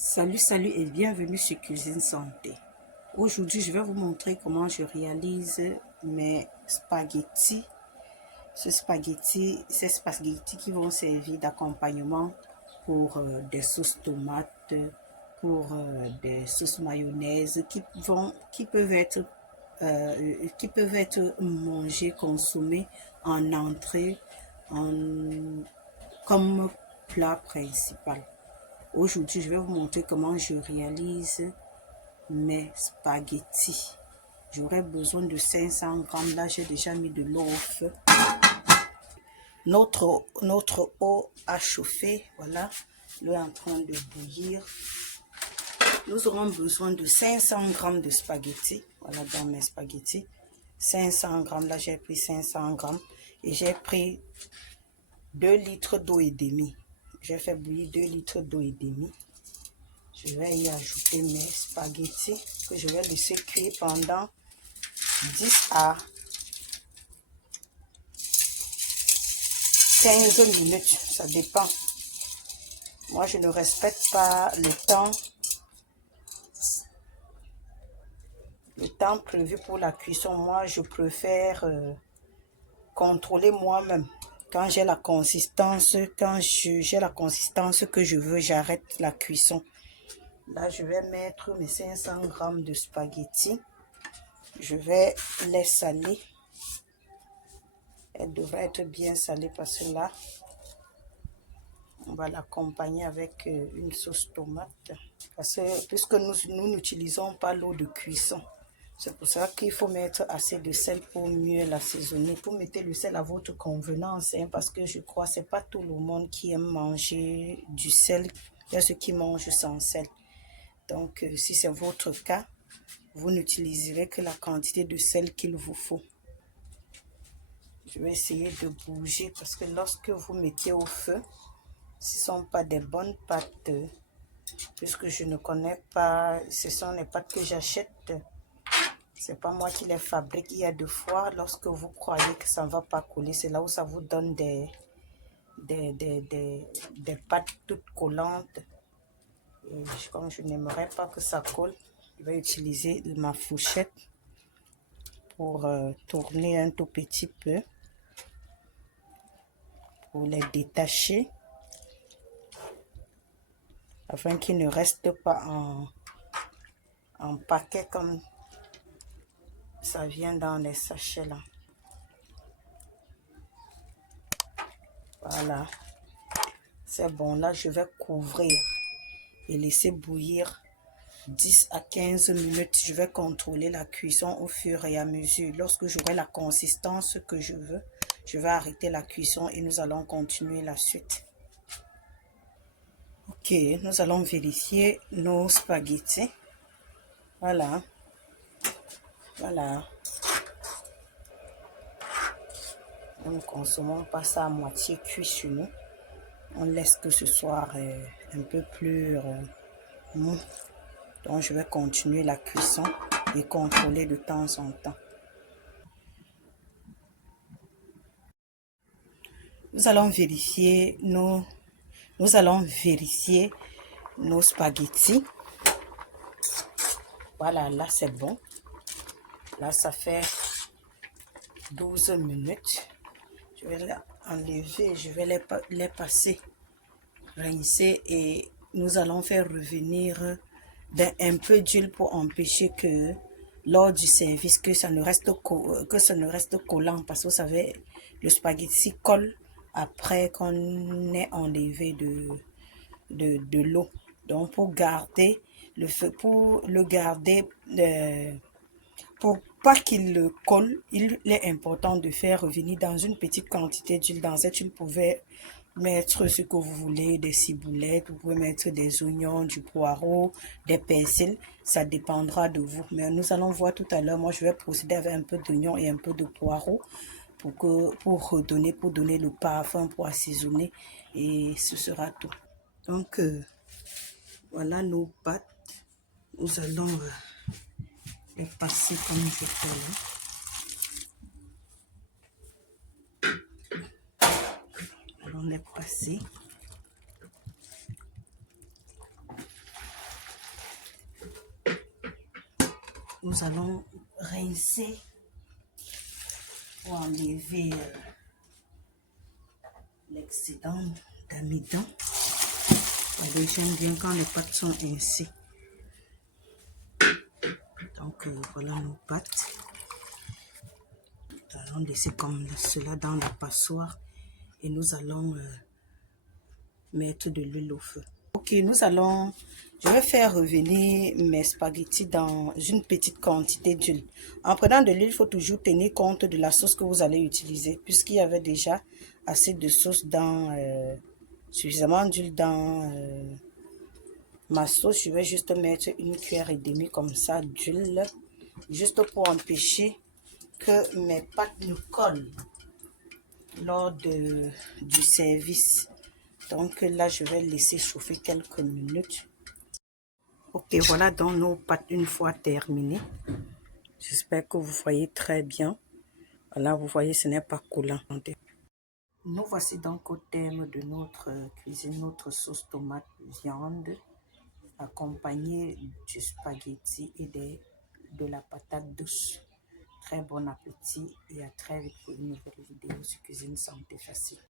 Salut et bienvenue sur Cuisine Santé. Aujourd'hui, je vais vous montrer comment je réalise mes spaghettis. Ces spaghettis qui vont servir d'accompagnement pour des sauces tomates, pour des sauces mayonnaise qui peuvent être mangées, consommées en entrée, comme plat principal. Aujourd'hui, je vais vous montrer comment je réalise mes spaghettis. J'aurai besoin de 500 grammes. Là, j'ai déjà mis de l'eau au feu. Notre eau a chauffé. Voilà, l'eau est en train de bouillir. Nous aurons besoin de 500 grammes de spaghettis. Voilà, dans mes spaghettis. 500 grammes. Là, j'ai pris 500 grammes. Et j'ai pris 2 litres d'eau et demi. J'ai fait bouillir 2 litres d'eau et demi. Je vais y ajouter mes spaghettis que je vais laisser cuire pendant 10 à 15 minutes. Ça dépend. Moi, je ne respecte pas le temps prévu pour la cuisson. Moi, je préfère contrôler moi-même. Quand j'ai la consistance, j'ai la consistance que je veux, j'arrête la cuisson. Là, je vais mettre mes 500 grammes de spaghettis. Je vais les saler. Elle devrait être bien salée parce que là, on va l'accompagner avec une sauce tomate. Parce que puisque nous n'utilisons pas l'eau de cuisson, c'est pour ça qu'il faut mettre assez de sel pour mieux l'assaisonner. Pour mettre le sel à votre convenance, hein, parce que je crois que ce n'est pas tout le monde qui aime manger du sel. Il y a ceux qui mangent sans sel. Donc, si c'est votre cas, vous n'utiliserez que la quantité de sel qu'il vous faut. Je vais essayer de bouger parce que lorsque vous mettez au feu, ce ne sont pas des bonnes pâtes. Puisque je ne connais pas, ce sont les pâtes que j'achète. C'est pas moi qui les fabrique. Il y a deux fois, lorsque vous croyez que ça ne va pas coller, c'est là où ça vous donne des pâtes toutes collantes. Et comme je n'aimerais pas que ça colle, je vais utiliser ma fourchette pour tourner un tout petit peu, pour les détacher, afin qu'ils ne restent pas en paquet comme ça vient dans les sachets là. Voilà, c'est bon. Là, je vais couvrir et laisser bouillir 10 à 15 minutes. Je vais contrôler la cuisson au fur et à mesure. Lorsque j'aurai la consistance que je veux, je vais arrêter la cuisson et nous allons continuer la suite. Ok, nous allons vérifier nos spaghettis. Voilà. Voilà. Nous ne consommons pas ça à moitié cuit sur nous. On laisse que ce soit un peu plus mou. Donc, je vais continuer la cuisson et contrôler de temps en temps. Nous allons vérifier nos spaghettis. Voilà, là c'est bon. Là, ça fait 12 minutes. Je vais les enlever, je vais les passer, rincer et nous allons faire revenir un peu d'huile pour empêcher que lors du service que ça ne reste collant, parce que vous savez le spaghetti colle après qu'on ait enlevé de l'eau. Donc pour garder le feu, pour pas qu'il colle, il est important de faire revenir dans une petite quantité d'huile. Dans cette huile, vous pouvez mettre ce que vous voulez, des ciboulettes, vous pouvez mettre des oignons, du poireau, des persils. Ça dépendra de vous. Mais nous allons voir tout à l'heure. Moi, je vais procéder avec un peu d'oignon et un peu de poireau pour donner le parfum, pour assaisonner. Et ce sera tout. Donc, voilà nos pâtes. Nous allons les passer comme je fais là. Allons les passer. nous allons rincer pour enlever l'excédent d'amidon. J'aime bien quand les pâtes sont ainsi. Donc voilà nos pâtes. Nous allons laisser comme cela dans la passoire et nous allons mettre de l'huile au feu. Ok, je vais faire revenir mes spaghettis dans une petite quantité d'huile. En prenant de l'huile, il faut toujours tenir compte de la sauce que vous allez utiliser, puisqu'il y avait déjà assez de sauce suffisamment d'huile dans ma sauce. Je vais juste mettre une cuillère et demie comme ça d'huile, juste pour empêcher que mes pâtes ne collent lors du service. Donc là, je vais laisser chauffer quelques minutes. Ok, voilà donc nos pâtes une fois terminées. J'espère que vous voyez très bien. Voilà, vous voyez, ce n'est pas coulant. Nous voici donc au terme de notre cuisine, notre sauce tomate viande, accompagnée du spaghetti et de la patate douce. Très bon appétit et à très vite pour une nouvelle vidéo sur Cuisine Santé Facile.